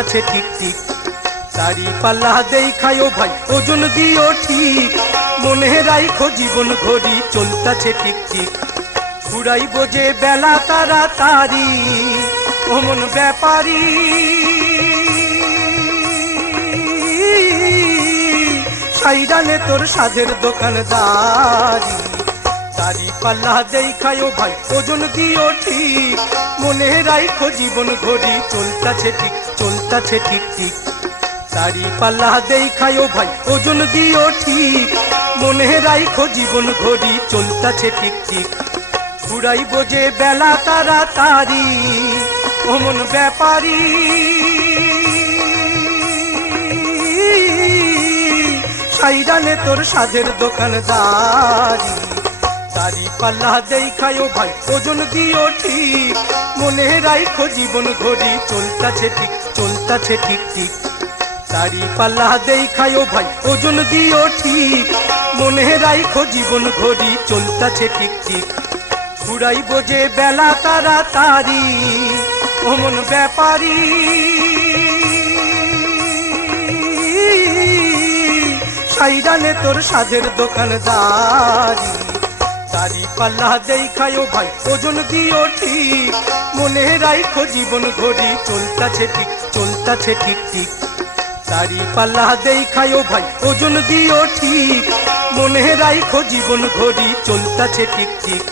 চলতাছে ঠিক ঠিক। দাড়ি পাল্লা দেখায়ও ভাই ওজন দিও ঠিক, মনে রাইখো জীবন ঘড়ি চলতাছে ঠিক ঠিক। ঘুরাইব যে বেলা তাড়াতাড়ি অমন ব্যাপারী, সাইডানে তোর সাধের দোকানদারি। দাড়ি পাল্লা দেখায়ও ভাই ওজন দিও ঠিক, মনে রাইখো জীবন ঘড়ি চলতাছে ঠিক চলতাছে ঠিক ঠিক। দাড়ি পাল্লা দেখায়ও ভাই ওজন দিও ঠিক, মনে রাইখো জীবন ঘড়ি চলতাছে ঠিক ঠিক। ঘুরাইব যে বেলা তাড়াতাড়ি অমন ব্যাপারী, সাইডানে তোর সাধের দোকানদারি। দাড়ি পাল্লা দেখায়ও ভাই ওজন দিও ঠিক, মনে রাইখো জীবন ঘড়ি চলতাছে ঠিক চলতাছে ঠিক ঠিক। দাড়ি পাল্লা দেখায়ও ভাই ওজন দিও ঠিক, মনে রাইখো জীবন ঘড়ি চলতাছে ঠিক ঠিক। ঘুরাইব যে বেলা তাড়াতাড়ি অমন ব্যাপারী, সাইডানে তোর সাধের দোকানদারি। দাড়ি পাল্লা দেখায়ও ভাই ওজন দিও ঠিক, মনে রাইখো জীবন ঘড়ি চলতাছে ঠিক চলতাছে ঠিক ঠিক। দাড়ি পাল্লা দেখায়ও ভাই ওজন দিও ঠিক, মনে রাইখো জীবন ঘড়ি চলতাছে ঠিক ঠিক।